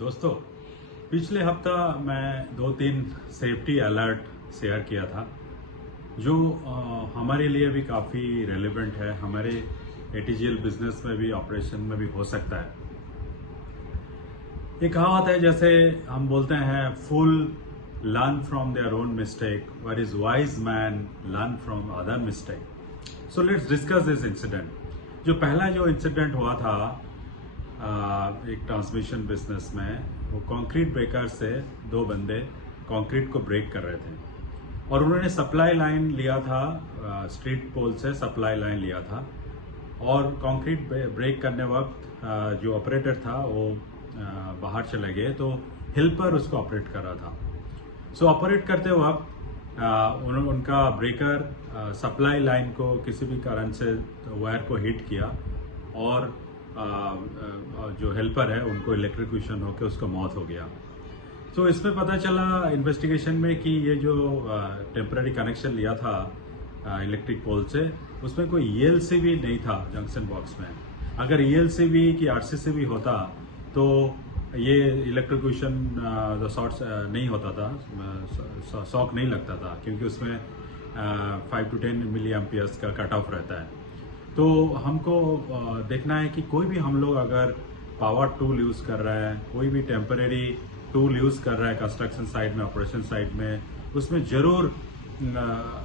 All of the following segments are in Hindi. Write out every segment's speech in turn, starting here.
दोस्तों, पिछले हफ्ता मैं 2-3 सेफ्टी अलर्ट शेयर किया था जो हमारे लिए भी काफ़ी रेलेवेंट है, हमारे एटीजीएल बिजनेस में भी, ऑपरेशन में भी हो सकता है। एक कहावत है, जैसे हम बोलते हैं, fool learn from their own mistake, whereas wise man learn from other mistake. So let's discuss this incident. जो पहला इंसिडेंट हुआ था एक ट्रांसमिशन बिजनेस में, वो कंक्रीट ब्रेकर से दो बंदे कंक्रीट को ब्रेक कर रहे थे और उन्होंने सप्लाई लाइन लिया था, स्ट्रीट पोल से सप्लाई लाइन लिया था और कंक्रीट ब्रेक करने वक्त जो ऑपरेटर था वो बाहर चले गए, तो हेल्पर उसको ऑपरेट कर रहा था। सो ऑपरेट करते वक्त उनका ब्रेकर सप्लाई लाइन को किसी भी कारण से वायर को हिट किया और जो हेल्पर है उनको इलेक्ट्रिक्यूशन होकर उसका मौत हो गया। तो इसमें पता चला इन्वेस्टिगेशन में कि ये जो टेम्पररी कनेक्शन लिया था इलेक्ट्रिक पोल से, उसमें कोई ईएलसीबी नहीं था जंक्शन बॉक्स में। अगर ईएलसीबी की आरसीसीबी होता तो ये इलेक्ट्रिक्यूशन शॉर्ट नहीं होता था, शॉक नहीं लगता था, क्योंकि उसमें 5 to 10 मिली एम्पियर्स का कट ऑफ रहता है। तो हमको देखना है कि कोई भी हम लोग अगर पावर टूल यूज़ कर रहे हैं, कोई भी टेम्परेरी टूल यूज़ कर रहा है कंस्ट्रक्शन साइट में, ऑपरेशन साइट में, उसमें ज़रूर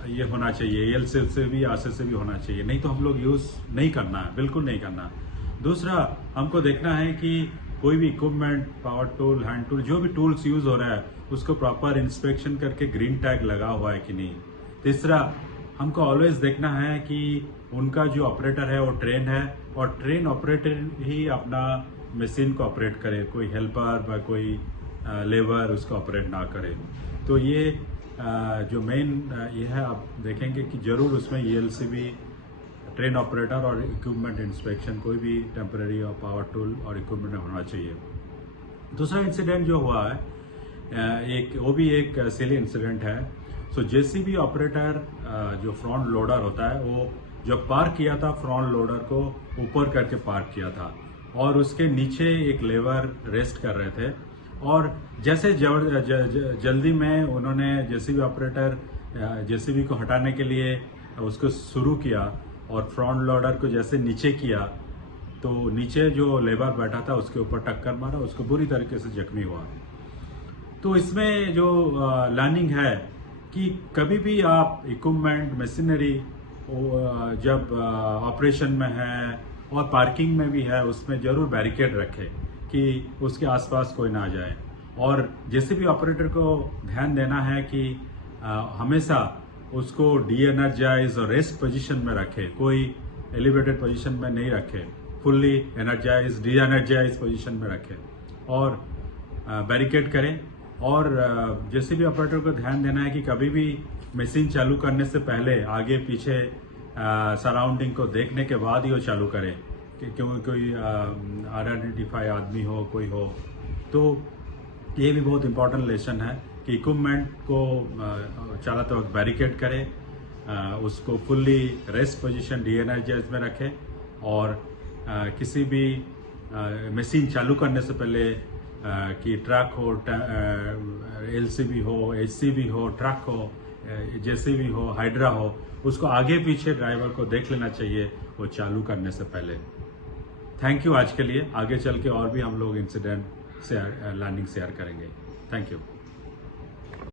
ये होना चाहिए, ईएलसी से भी, आरसीसी से भी होना चाहिए, नहीं तो हम लोग यूज़ नहीं करना है, बिल्कुल नहीं करना। दूसरा, हमको देखना है कि कोई भी equipment, power tool, hand tool, जो भी टूल्स यूज़ हो रहा है उसको प्रॉपर इंस्पेक्शन करके ग्रीन टैग लगा हुआ है कि नहीं। तीसरा, हमको ऑलवेज देखना है कि उनका जो ऑपरेटर है वो ट्रेन है और ट्रेन ऑपरेटर ही अपना मशीन को ऑपरेट करे, कोई हेल्पर व कोई लेबर उसको ऑपरेट ना करे। तो ये जो मेन ये है, आप देखेंगे कि जरूर उसमें ईएलसीबी, ट्रेन ऑपरेटर और इक्विपमेंट इंस्पेक्शन, कोई भी टेम्पररी और पावर टूल और इक्विपमेंट होना चाहिए। दूसरा इंसिडेंट जो हुआ है, वो भी एक सिली इंसिडेंट है। सो जेसीबी ऑपरेटर जो फ्रंट लोडर होता है, वो जो पार्क किया था, फ्रंट लोडर को ऊपर करके पार्क किया था और उसके नीचे एक लेबर रेस्ट कर रहे थे और जैसे जल्दी में उन्होंने जेसीबी ऑपरेटर जेसीबी को हटाने के लिए उसको शुरू किया और फ्रंट लोडर को जैसे नीचे किया तो नीचे जो लेबर बैठा था उसके ऊपर टक्कर मारा, उसको बुरी तरीके से जख्मी हुआ। तो इसमें जो लर्निंग है कि कभी भी आप इक्विपमेंट, मशीनरी जब ऑपरेशन में है और पार्किंग में भी है, उसमें जरूर बैरिकेड रखें कि उसके आसपास कोई ना जाए। और जैसे भी ऑपरेटर को ध्यान देना है कि हमेशा उसको डी एनर्जाइज और रेस्ट पोजीशन में रखे, कोई एलिवेटेड पोजीशन में नहीं रखे, fully energise, de energise position में रखे और बैरिकेड करें। और जैसे भी ऑपरेटर को ध्यान देना है कि कभी भी मशीन चालू करने से पहले आगे पीछे सराउंडिंग को देखने के बाद ही वो चालू करें, कि क्योंकि कोई आइडेंटिफाई आदमी हो, कोई हो। तो ये भी बहुत इंपॉर्टेंट लेसन है कि इक्विपमेंट को चलाते वक्त बैरिकेड करें, उसको fully rest position, de energise में रखें और किसी भी मशीन चालू करने से पहले कि ट्रक हो, एलसीबी हो, एचसीबी हो, ट्रक हो, जेसीबी हो, हाइड्रा हो, उसको आगे पीछे ड्राइवर को देख लेना चाहिए वो चालू करने से पहले। थैंक यू आज के लिए। आगे चल के और भी हम लोग इंसिडेंट से लर्निंग शेयर करेंगे। Thank you.